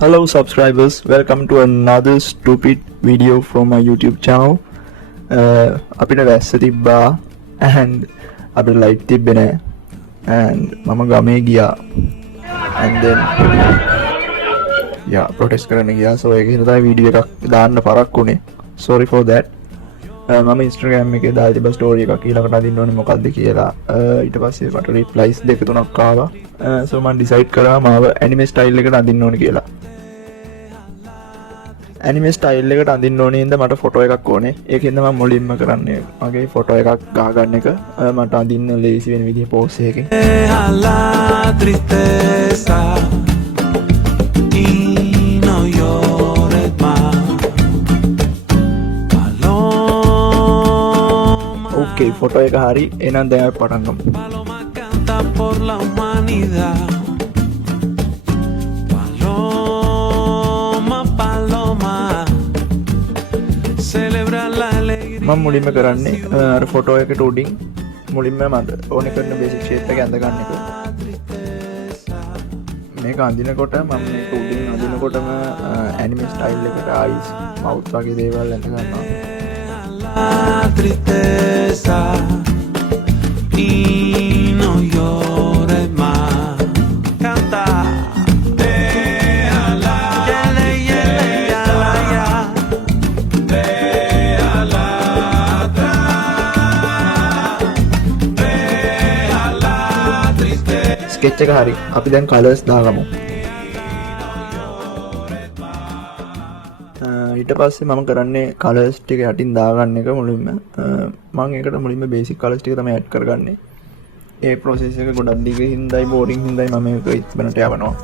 Hello subscribers, welcome to another stupid video from my YouTube channel. අපිට වැස්ස තිබ්බා and අපිට light තිබ්බේ නැහැ and මම ගමේ ගියා and then protest කරන්න ගියා, so ඒක හින්දා තමයි වීඩියෝ එකක් දාන්න පරක්කු උනේ. sorry for that. මම Instagram එකේ දාලා තිබ්බ story එකක් ඊළඟට අදින්න ඕනේ මොකක්ද කියලා. ඊට පස්සේ මට replies දෙක තුනක් ආවා. so මම decide කරා මාව anime style එකට අදින්න ඕනේ කියලා. anime style එකට අඳින්න ඕනේ ඉඳ මට ෆොටෝ එකක් ඕනේ. ඒකෙන්ද මම මුලින්ම කරන්නේ මගේ ෆොටෝ එකක් ගහගන්න එක. මට අඳින්න ලේසි වෙන විදිහ පෝස් එකකින්. ඕකේ ෆොටෝ එක හරි. එහෙනම් දැන් අපි පටන් ගමු. මම මුලින්ම කරන්නේ අර ෆොටෝ එකට උඩින් මුලින්ම මට ඕනේ කරන බේසික් ෂේප් එක ඇඳ ගන්න එක. මේක අඳිනකොට මම මේක උඩින් අඳිනකොටම ඇනිමේ ස්ටයිල් එකට ආයිස් මවුත් වගේ දේවල් ඇඳ ගන්නවා. ස්කෙච් එක හරි. අපි දැන් කලර්ස් දාගමු. ඊට පස්සේ මම කරන්නේ කලර්ස් ටික යටින් දාගන්න එක මුලින්ම. මම ඒකට මුලින්ම බේසික් කලර්ස් ටික තමයි ඇඩ් කරගන්නේ. ඒ process එක ගොඩක් දිග හින්දායි බෝරින් හින්දායි මම මේක ඉක්මනට යවනවා.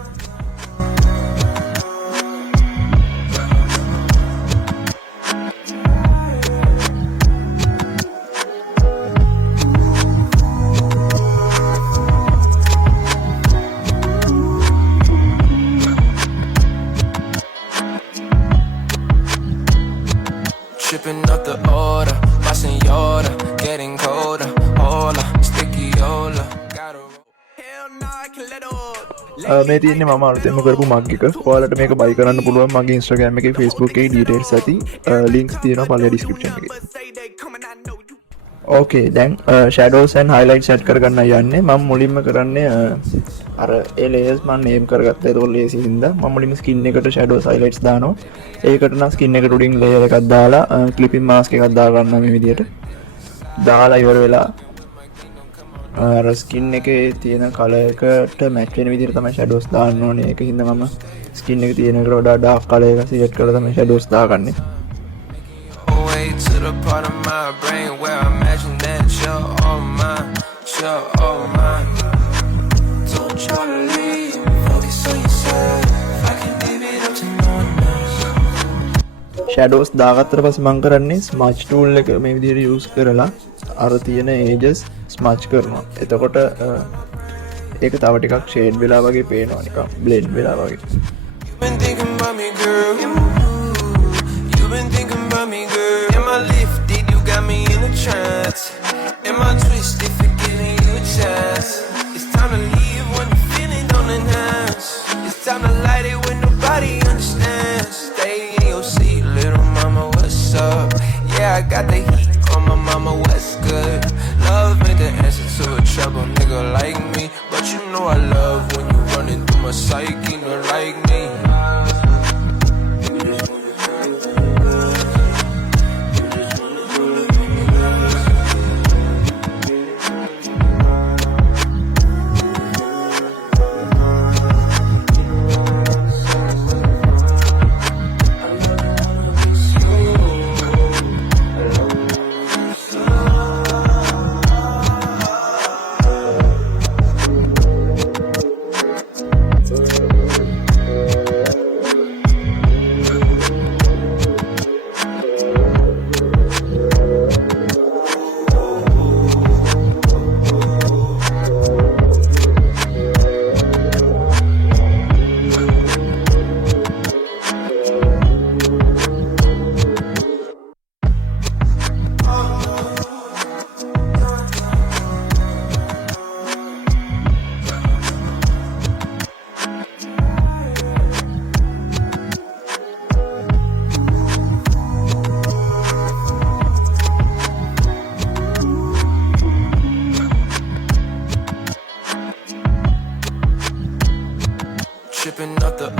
Tripping up the order, my senora, getting colder, hola, sticky yola, got a hell nah, I can let all. මේ තියෙන්නේ මම අලුතෙන්ම කරපු මග් එක. ඔයාලට මේක buy කරන්න පුළුවන් මගේ Instagram එකේ Facebook එකේ details ඇති. links තියෙනවා පළවෙනි description එකේ. okay දැන් shadows and highlights set කරගන්න යන්නේ. මම මුලින්ම කරන්නේ අර ඒ layers මම name කරගත්තා. ඒක ලේසි හින්දා මම මුලින්ම skin එකට shadows highlights දානවා. ඒකට නම් skin එකට උඩින් layer එකක් දාලා clipping mask එකක් දා ගන්නවා මේ විදියට. දාලා ඉවර වෙලා අර skin එකේ තියෙන color එකට match වෙන විදියට තමයි shadows දාන්න ඕනේ. ඒක හින්දා මම skin එකේ තියෙන එකට වඩා dark color එක select කරලා තමයි shadows දාගන්නේ. To the part of my brain where I imagine that you're all mine, you're all mine. Don't try to leave, focus on yourself. I can leave it up to no one else. shadows දාගත්තට පස්සේ මම කරන්නේ smudge tool එක මේ විදිහට use කරලා අර තියෙන edges smudge කරනවා. එතකොට ඒක තව ටිකක් shade වෙලා වගේ පේනවා, නිකන් blend වෙලා වගේ. You've been thinking about me, girl. You've been thinking about me, girl. Am I lifted? You got me in a trance. Am I twisted for giving you a chance? It's time to leave when the feeling don't enhance. It's time to light it when nobody understands. Stay in your seat, little mama, what's up? Yeah, I got the heat on my mama, what's good? Love ain't the answer to a trouble nigga like me, but you know I love when you running through my psyche, not like me.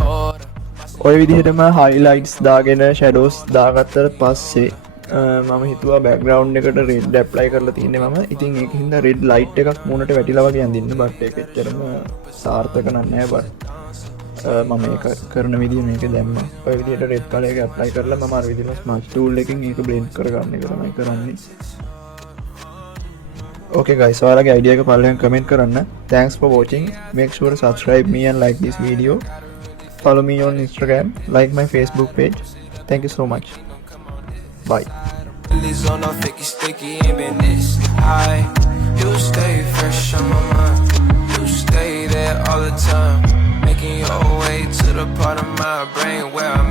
order. ඔය විදිහටම හයිලයිට්ස් දාගෙන ෂැඩෝස් දාගත්තට පස්සේ මම හිතුවා බෑග්‍රවුන්ඩ් එකට රෙඩ් ඇප්ලයි කරලා තියන්නේ මම. ඉතින් ඒක හින්දා රෙඩ් ලයිට් එකක් මූණට වැටිලා වගේ අඳින්න බට් ඒක එච්චරම සාර්ථක නෑ බට් මම මේක කරන විදිහ මේක දැම්මා. ඔය විදිහට රෙඩ් කලර් එක ඇප්ලයි කරලා මම අර විදිහට ස්මච් ටූල් එකකින් ඒක බ්ලෙන්ඩ් කරගන්න එක තමයි කරන්නේ. Okay guys, ඔයාලගේ idea එක පල්ලෙහාන් comment කරන්න. Thanks for watching. Make sure to subscribe me and like this video. Follow me on Instagram, like my Facebook page. Thank you so much. Bye. Liz on off icky sticky, ain't been this high. You stay fresh on my mind. You stay there all the time, making your way to the part of my brain where